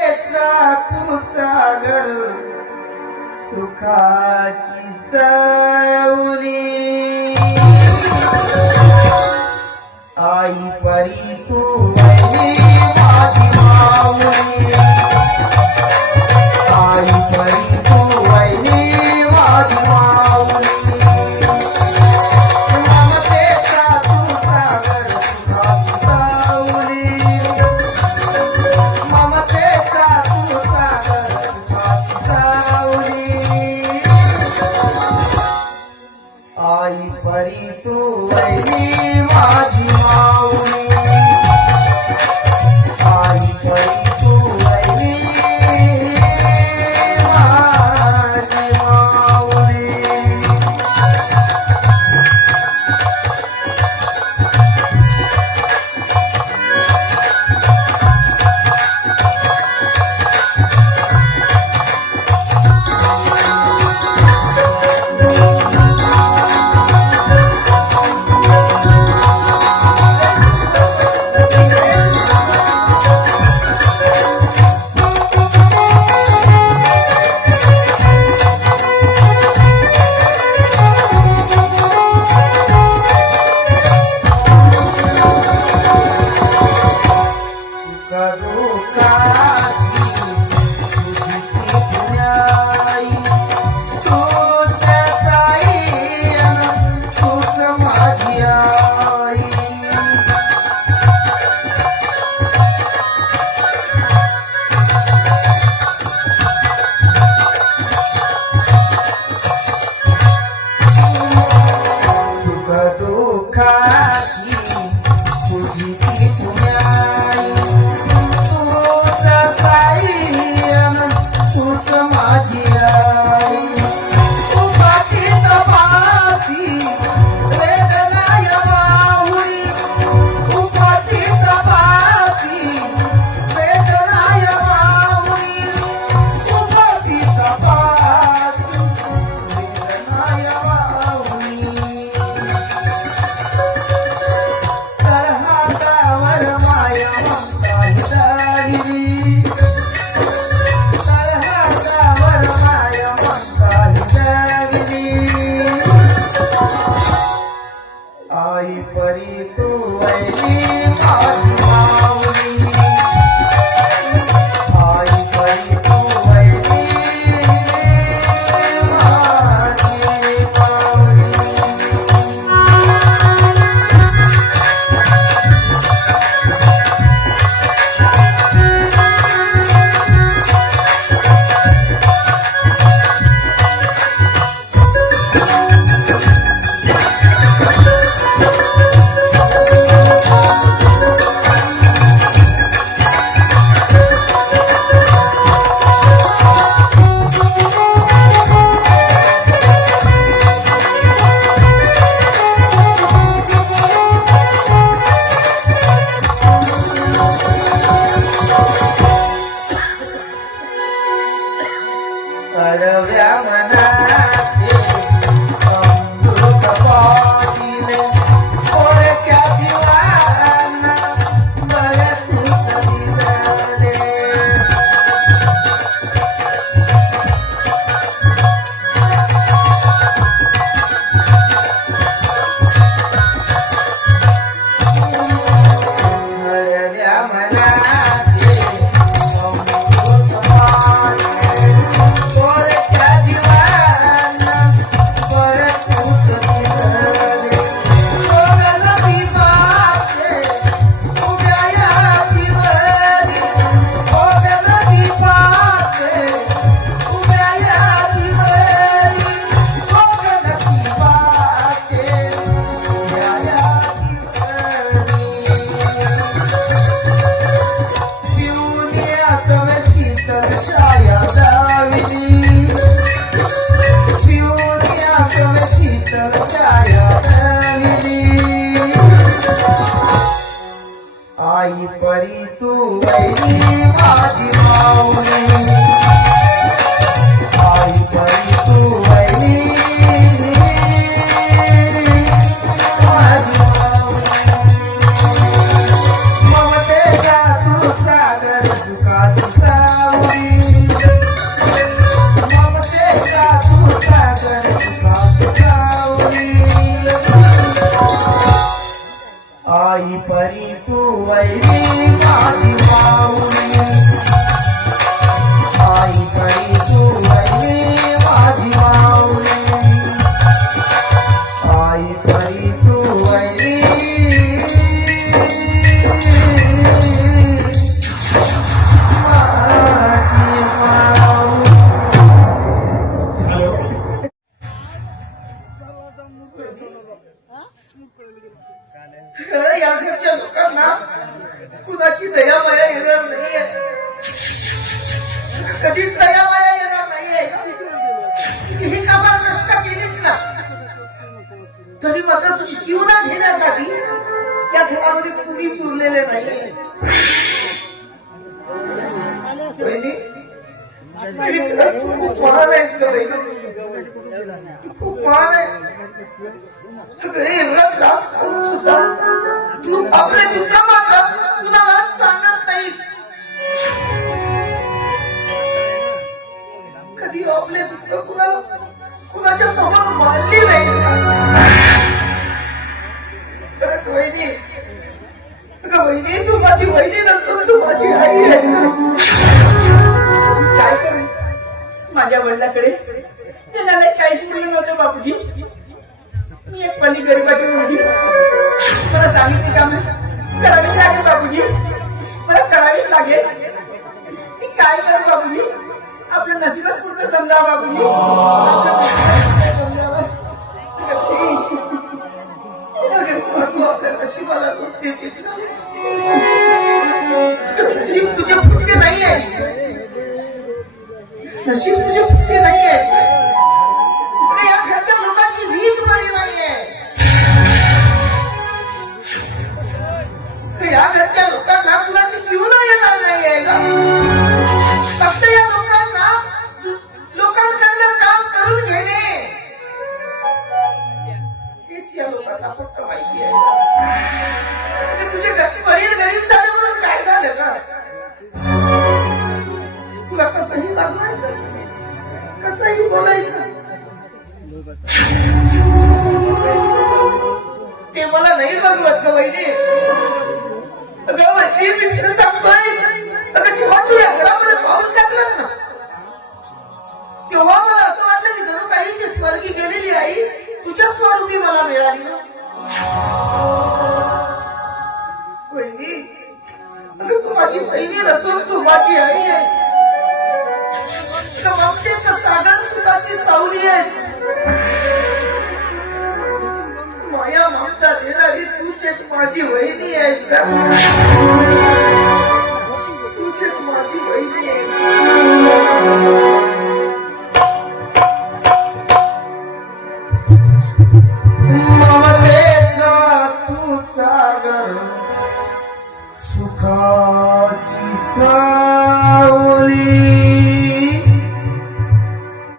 तू सागर सुखाची सावली आई परी तू वैरी माझी माऊली आई परी तू वैरी माझी माऊली ममतेचा तू सागर सुखाची सावली ममतेचा तू सागर सुखाची सावली आई परी तू वैरी माझी माऊली आई परी तू वैरी माझी माऊली आई परी तू वैरी माझी माऊली आई परी तू वैरी माझी माऊली अडव्या मनाचे अमृत पाविले पोरक्या जीवाना बऱ्या तूच दिले अडव्या मनाचे अमृत पाविले पोरक्या जीवाना बऱ्या तूच दिले सोगल दीपाचे उभ्या या दिवरी सोगल दीपाचे उभ्या या दिवरी सोगल दीपाचे उभ्या या दिवरी शिवनिया सवे शीतल छाया दाविनी शिवनिया सवे शीतल छाया दाविनी आई परी तू वैरी माझी माऊली आई परी तू वैरी माझी माऊली ममतेचा तू सागर सुखाची सावली माऊली ममतेचा तू सागर सुखात सावली आई परी तू वैरी माझी माऊली आई परी तू वैरी माझी माऊली आई परी तू वैरी या घरच्या लोकांना कुणाची दयामाया येणार नाहीये कधीच दयामाया येणार नाहीये ही कामात नष्ट केलीच ना तरी मात्र तुझी जीवना घेण्यासाठी या घरामध्ये कुणीच उरलेले नाहीये बहिणी तू खूप महान आहेस ग बहिणी तू खूप महान आहे एवढा त्रास करून सुद्धा तू आपल्या दुःख मात्र कुणाला सांगत नाहीस कधी आपले दुःख कुणाच्या समोर मांडली नाही खरंच वहिनी अगं वहिनी तू माझी वहिनी नसून तू माझी आई आहेस काय करू माझ्या वडिलांकडे त्यांना काहीच बोललं नव्हतं बापूजी मी एक पणी गरीबाची मुलगी मला सांगितले काम करावी लागेल बापूजी मला करावीच लागेल मी काय करू बापूजी आपलं नशीबच पूर्ण समजा बापूजी आपल्या नशिबाला नशीब तुझे फुटके नाही आहे नशीब तुझे फुटके नाही आहे या घरच्या लोकांची रीत बरी नाहीये या घरच्या लोकांना कुणाची जीवन येणार नाहीये का फक्त या लोकांना लोकांकडनं काम करून घेणे हेच या लोकांना फक्त माहिती आहे तुझे वडील गरीब झाले म्हणून काय झालं का तुला कसंही वागवायचं कसंही बोलायचं ते मला नाही बघवत का वहिनी अगं वहिनी मी तिला सांगतोय अगं जेव्हा तू या घरामध्ये पाऊल टाकलंस ना तेव्हा मला असं वाटलं की जणू काही ती स्वर्गी गेलेली आई तुझ्या स्वरूपी मला मिळाली ना वहिनी अगं तू माझी बहिणी नसून तू माझी आई आहे ममतेचं सागर सुखाची सावली आहे माया ममता देणारी तूच एक माझी वहिनी आहेस का तूच एक माझी वहिनी आहे